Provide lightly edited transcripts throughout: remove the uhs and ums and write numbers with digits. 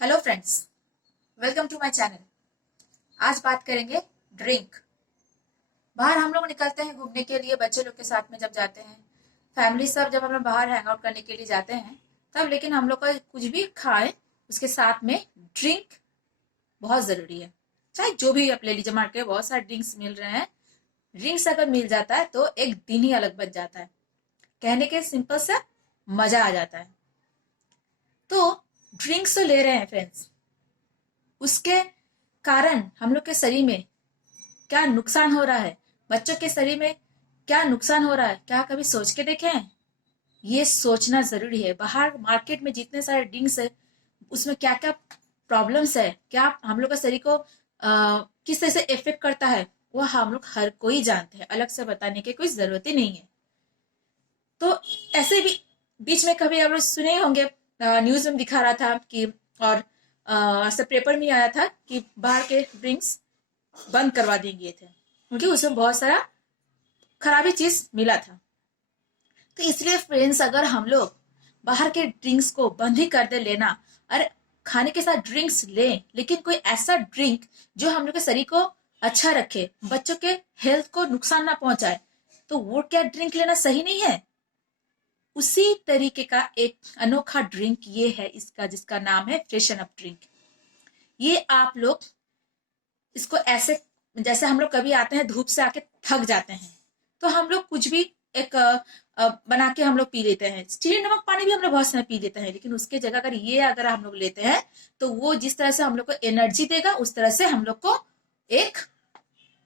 Hello friends, welcome to my channel. आज बात करेंगे ड्रिंक। बाहर हम लोग निकलते हैं घूमने के लिए, बच्चे लोग के साथ में जब जाते हैं, फैमिली सब जब हम लोग बाहर हैंग आउट करने के लिए जाते हैं तब, लेकिन हम लोग का कुछ भी खाएं उसके साथ में ड्रिंक बहुत जरूरी है। चाहे जो भी आप ले लीजिए, मार्केट में बहुत सारे ड्रिंक्स मिल रहे हैं। ड्रिंक्स अगर मिल जाता है तो एक दिन ही अलग बच जाता है। कहने के सिंपल सा मजा आ जाता है। तो ड्रिंक्स तो ले रहे हैं फ्रेंड्स, उसके कारण हम लोग के शरीर में क्या नुकसान हो रहा है, बच्चों के शरीर में क्या नुकसान हो रहा है, क्या कभी सोच के देखे हैं? ये सोचना जरूरी है। बाहर मार्केट में जितने सारे ड्रिंक्स है उसमें क्या क्या प्रॉब्लम्स है, क्या हम लोग का शरीर को किस तरह से इफेक्ट करता है, वो हम लोग हर कोई जानते हैं। अलग से बताने की कोई जरूरत ही नहीं है। तो ऐसे भी बीच में कभी आप लोग सुने होंगे, न्यूज में दिखा रहा था कि, और सब पेपर में आया था कि बाहर के ड्रिंक्स बंद करवा दिए थे क्योंकि उसमें बहुत सारा खराबी चीज मिला था। तो इसलिए फ्रेंड्स, अगर हम लोग बाहर के ड्रिंक्स को बंद ही कर दे लेना, और खाने के साथ ड्रिंक्स लें, लेकिन कोई ऐसा ड्रिंक जो हम लोग के शरीर को अच्छा रखे, बच्चों के हेल्थ को नुकसान ना पहुंचाए, तो वो क्या ड्रिंक लेना सही नहीं है? उसी तरीके का एक अनोखा ड्रिंक ये है इसका, जिसका नाम है फ्रेशन अप ड्रिंक। ये आप लोग इसको ऐसे, जैसे हम लोग कभी आते हैं धूप से आके थक जाते हैं तो हम लोग कुछ भी एक बना के हम लोग पी लेते हैं। चीनी नमक पानी भी हम लोग बहुत समय पी लेते हैं, लेकिन उसके जगह अगर हम लोग लेते हैं तो वो जिस तरह से हम लोग को एनर्जी देगा, उस तरह से हम लोग को एक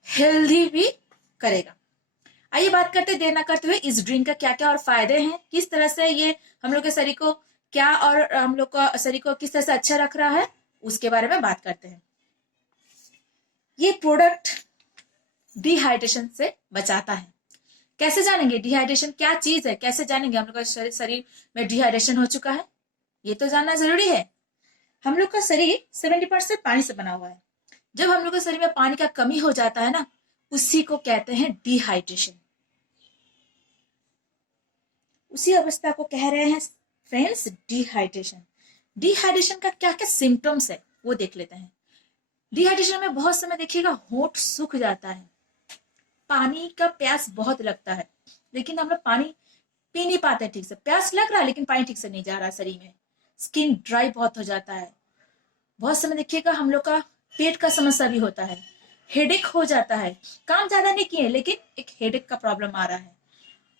हेल्दी भी करेगा। आइए बात करते देर ना करते हुए इस ड्रिंक का क्या क्या और फायदे हैं, किस तरह से ये हम लोग के शरीर को क्या, और हम लोग का शरीर को किस तरह से अच्छा रख रहा है, उसके बारे में बात करते हैं। ये प्रोडक्ट डिहाइड्रेशन से बचाता है। कैसे जानेंगे डिहाइड्रेशन क्या चीज है, कैसे जानेंगे हम लोग का शरीर में डिहाइड्रेशन हो चुका है? ये तो जानना जरूरी है। हम लोग का शरीर 70% पानी से बना हुआ है। जब हम लोग के शरीर में पानी का कमी हो जाता है ना, उसी को कहते हैं डिहाइड्रेशन। उसी अवस्था को कह रहे हैं फ्रेंड्स डिहाइड्रेशन। डिहाइड्रेशन का क्या क्या सिम्टम्स है वो देख लेते हैं। डिहाइड्रेशन में बहुत समय देखिएगा होंठ सूख जाता है, पानी का प्यास बहुत लगता है, लेकिन हम लोग पानी पी नहीं पाते ठीक से। प्यास लग रहा है लेकिन पानी ठीक से नहीं जा रहा शरीर में। स्किन ड्राई बहुत हो जाता है। बहुत समय देखिएगा हम लोग का पेट का समस्या भी होता है। हेडेक हो जाता है। काम ज्यादा नहीं किए लेकिन एक हेडेक का प्रॉब्लम आ रहा है।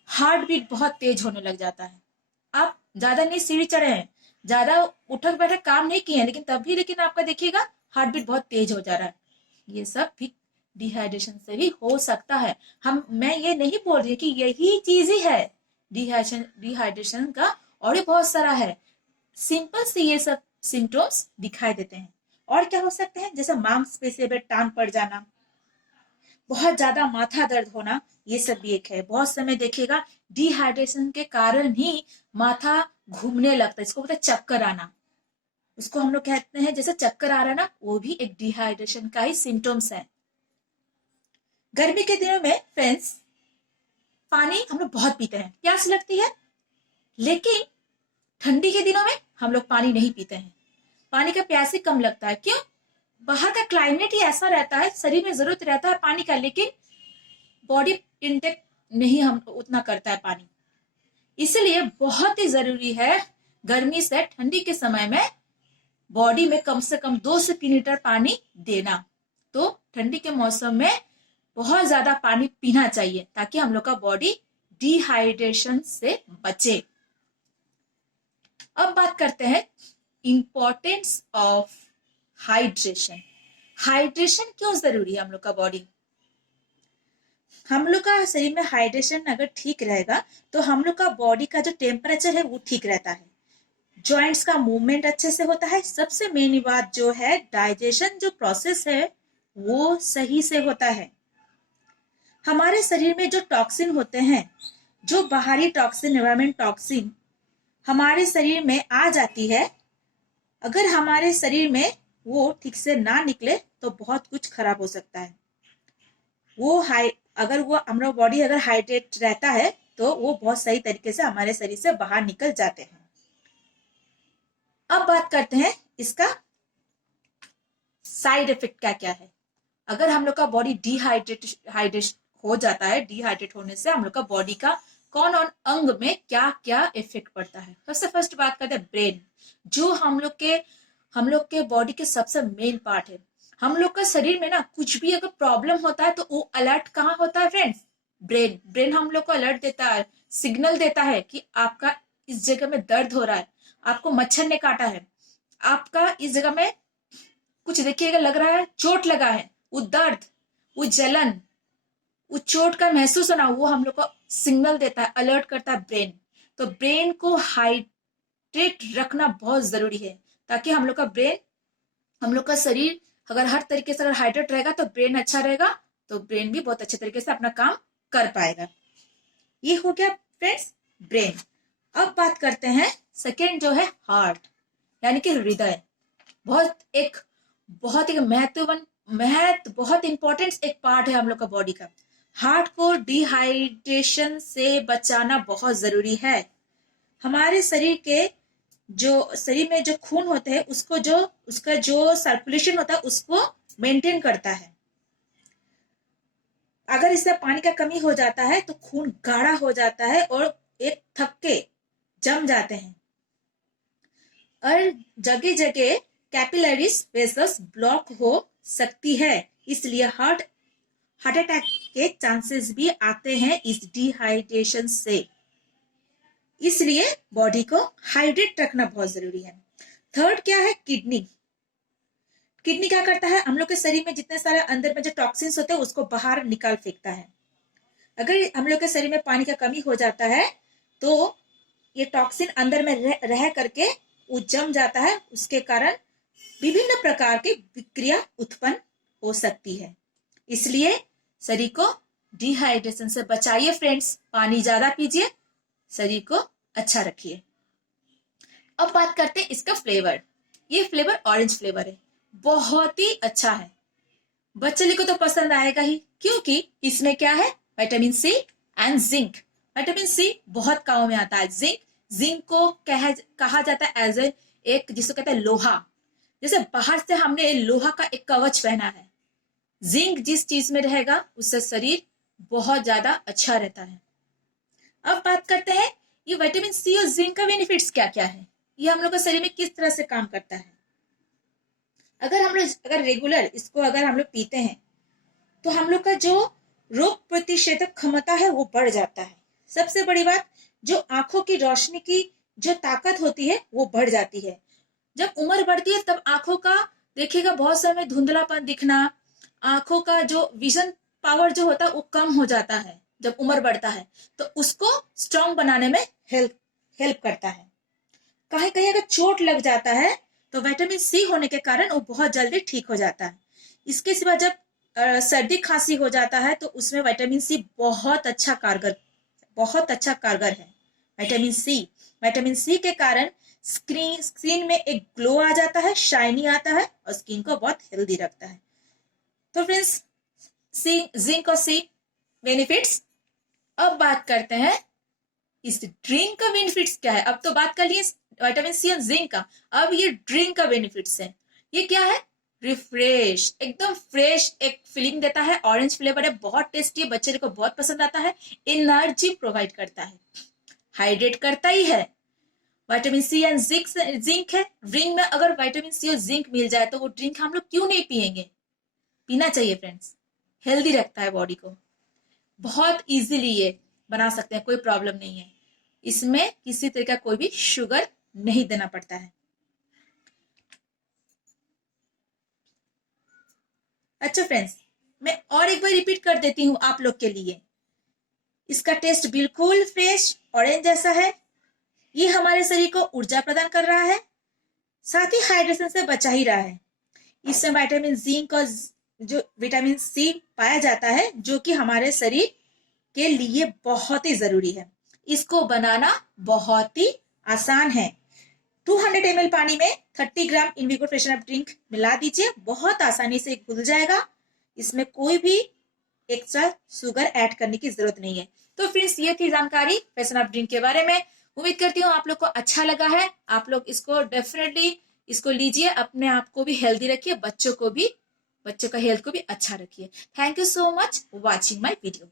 हार्ट बीट बहुत तेज होने लग जाता है। आप ज्यादा नहीं सीढ़ी चढ़े हैं, ज्यादा उठक बैठक काम नहीं किए हैं, लेकिन तब भी लेकिन आपका देखिएगा हार्ट बीट बहुत तेज हो जा रहा है। ये सब भी डिहाइड्रेशन से भी हो सकता है। मैं ये नहीं बोल रही कि यही चीज ही है डिहाइड्रेशन का, और ये बहुत सारा है। सिंपल से ये सब सिम्टम्स दिखाई देते हैं। और क्या हो सकते हैं? जैसे मांसपेशी में टान पड़ जाना, बहुत ज्यादा माथा दर्द होना, ये सब भी एक है। बहुत समय देखिएगा डिहाइड्रेशन के कारण ही माथा घूमने लगता है, इसको बोलते हैं चक्कर आना। उसको हम लोग कहते हैं जैसे चक्कर आ रहा है ना, वो भी एक डिहाइड्रेशन का ही सिम्टम्स है। गर्मी के दिनों में फ्रेंड्स पानी हम लोग बहुत पीते हैं, प्यास लगती है, लेकिन ठंडी के दिनों में हम लोग पानी नहीं पीते हैं। पानी का प्यास ही कम लगता है। क्यों? बाहर का क्लाइमेट ही ऐसा रहता है, शरीर में जरूरत रहता है पानी का, लेकिन बॉडी इंटेक नहीं हम उतना करता है पानी। इसलिए बहुत ही जरूरी है गर्मी से ठंडी के समय में बॉडी में कम से कम 2 से 3 लीटर पानी देना। तो ठंडी के मौसम में बहुत ज्यादा पानी पीना चाहिए ताकि हम लोग का बॉडी डिहाइड्रेशन से बचे। अब बात करते हैं इंपॉर्टेंस ऑफ हाइड्रेशन। हाइड्रेशन क्यों जरूरी है हम लोग का बॉडी? हम लोग का शरीर में हाइड्रेशन अगर ठीक रहेगा तो हम लोग का बॉडी का जो टेम्परेचर है वो ठीक रहता है, जॉइंट्स का मूवमेंट अच्छे से होता है। सबसे मेन बात जो है, डाइजेशन जो प्रोसेस है वो सही से होता है। हमारे शरीर में जो टॉक्सिन होते हैं, जो बाहरी टॉक्सिन, एनवायरमेंट टॉक्सिन हमारे शरीर में आ जाती है, अगर हमारे शरीर में वो ठीक से ना निकले तो बहुत कुछ खराब हो सकता है। अगर वो हमारा बॉडी अगर हाइड्रेट रहता है तो वो बहुत सही तरीके से हमारे शरीर से बाहर निकल जाते हैं। अब बात करते हैं इसका साइड इफेक्ट क्या क्या है। अगर हम लोग का बॉडी डिहाइड्रेट हो जाता है, डिहाइड्रेट होने से हम लोग का बॉडी का कौन कौन अंग में क्या क्या इफेक्ट पड़ता है। सबसे फर्स्ट बात करते हैं ब्रेन, जो हम लोग के बॉडी के सबसे मेन पार्ट है। हम लोग का शरीर में ना कुछ भी अगर प्रॉब्लम होता है तो वो अलर्ट कहाँ होता है फ्रेंड्स, ब्रेन। ब्रेन हम लोग को अलर्ट देता है, सिग्नल देता है कि आपका इस जगह में दर्द हो रहा है, आपको मच्छर ने काटा है, आपका इस जगह में कुछ देखिएगा लग रहा है चोट लगा है, वो दर्द, वो जलन, वो चोट का महसूस होना, वो हम लोग को सिग्नल देता है, अलर्ट करता है ब्रेन। तो ब्रेन को हाइड्रेट रखना बहुत जरूरी है, ताकि हम लोग का ब्रेन, हम लोग का शरीर अगर हर तरीके से अगर हाइड्रेट रहेगा तो ब्रेन अच्छा रहेगा, तो ब्रेन भी बहुत अच्छे तरीके से अपना काम कर पाएगा। ये हो गया फ्रेंड्स ब्रेन। अब बात करते हैं सेकेंड जो है हार्ट, यानी कि हृदय। बहुत एक बहुत इंपॉर्टेंट एक पार्ट है हम लोग का बॉडी का। हार्ट को डिहाइड्रेशन से बचाना बहुत जरूरी है। हमारे शरीर में जो खून होते हैं उसका जो सर्कुलेशन होता है उसको मेंटेन करता है। अगर इसमें पानी का कमी हो जाता है तो खून गाढ़ा हो जाता है और एक थक्के जम जाते हैं, और जगह जगह कैपिलरीज वेसल्स ब्लॉक हो सकती है। इसलिए हार्ट अटैक के चांसेस भी आते हैं इस डिहाइड्रेशन से। इसलिए बॉडी को हाइड्रेट रखना बहुत जरूरी है। थर्ड क्या है, किडनी। किडनी क्या करता है, हम लोग के शरीर में जितने सारे अंदर में जो टॉक्सिन्स होते हैं उसको बाहर निकाल फेंकता है। अगर हम लोग के शरीर में पानी का कमी हो जाता है तो ये टॉक्सिन अंदर में रह करके वो जम जाता है, उसके कारण विभिन्न प्रकार की विक्रिया उत्पन्न हो सकती है। इसलिए शरीर को डिहाइड्रेशन से बचाइए फ्रेंड्स, पानी ज्यादा पीजिए, शरीर को अच्छा रखिए। अब बात करते हैं इसका फ्लेवर। ये फ्लेवर ऑरेंज फ्लेवर है, बहुत ही अच्छा है, बच्चे को तो पसंद आएगा ही, क्योंकि इसमें क्या है, vitamin C and zinc. Vitamin C बहुत काम में आता है। जिंक को कहा जाता है एज एक जिसको कहते हैं लोहा। जैसे बाहर से हमने लोहा का एक कवच पहना है, जिंक जिस चीज में रहेगा उससे शरीर बहुत ज्यादा अच्छा रहता है। अब बात करते हैं ये विटामिन सी और जिंक का बेनिफिट्स क्या क्या है, ये हम लोग के शरीर में किस तरह से काम करता है। अगर रेगुलर इसको अगर हम लोग पीते हैं तो हम लोग का जो रोग प्रतिशेधक क्षमता है वो बढ़ जाता है। सबसे बड़ी बात, जो आंखों की रोशनी की जो ताकत होती है वो बढ़ जाती है। जब उम्र बढ़ती है तब आंखों का देखिएगा बहुत समय धुंधलापन दिखना, आंखों का जो विजन पावर जो होता है वो कम हो जाता है जब उम्र बढ़ता है, तो उसको स्ट्रांग बनाने में हेल्प करता है। कहीं कहीं अगर चोट लग जाता है तो विटामिन सी होने के कारण वो बहुत जल्दी ठीक हो जाता है। इसके सिवा जब सर्दी खांसी हो जाता है तो उसमें विटामिन सी बहुत अच्छा कारगर है। विटामिन सी के कारण स्किन में एक ग्लो आ जाता है, शाइनी आता है और स्किन को बहुत हेल्दी रखता है। तो फ्रेंड्स जिंक और सी बेनिफिट्स। अब बात करते हैं इस ड्रिंक का बेनिफिट्स क्या है। अब तो बात कर लिए विटामिन सी और जिंक का, अब ये ड्रिंक का बेनिफिट्स है। ये क्या है, रिफ्रेश, एकदम फ्रेश एक फीलिंग देता है, ऑरेंज फ्लेवर है, बहुत टेस्टी है, बच्चे को बहुत पसंद आता है, एनर्जी प्रोवाइड करता है, हाइड्रेट करता ही है। विटामिन सी एंड जिंक है ड्रिंक में। अगर विटामिन सी और जिंक मिल जाए तो वो ड्रिंक हम लोग क्यों नहीं पियेंगे, पीना चाहिए फ्रेंड्स, हेल्दी रखता है बॉडी को। बहुत इजीली ये बना सकते हैं, कोई प्रॉब्लम नहीं है, इसमें किसी तरह का कोई भी शुगर नहीं देना पड़ता है। अच्छा फ्रेंड्स, मैं और एक बार रिपीट कर देती हूँ आप लोग के लिए। इसका टेस्ट बिल्कुल फ्रेश ऑरेंज जैसा है, ये हमारे शरीर को ऊर्जा प्रदान कर रहा है, साथ ही हाइड्रेशन से बचा ही रहा है। इसमें विटामिन जिंक और जो विटामिन सी पाया जाता है जो कि हमारे शरीर के लिए बहुत ही जरूरी है। इसको बनाना बहुत ही आसान है। 200 ml पानी में 30 ग्राम इनविगो फ्रेशन अप ड्रिंक मिला दीजिए, बहुत आसानी से घुल जाएगा, इसमें कोई भी एक्स्ट्रा शुगर ऐड करने की जरूरत नहीं है। तो फ्रेंड्स, ये थी जानकारी फ्रेशन अप ड्रिंक के बारे में। उम्मीद करती हूँ आप लोग को अच्छा लगा है, आप लोग इसको डेफिनेटली इसको लीजिए, अपने आप को भी हेल्दी रखिए, बच्चों का हेल्थ को भी अच्छा रखिए। Thank you so much watching my video.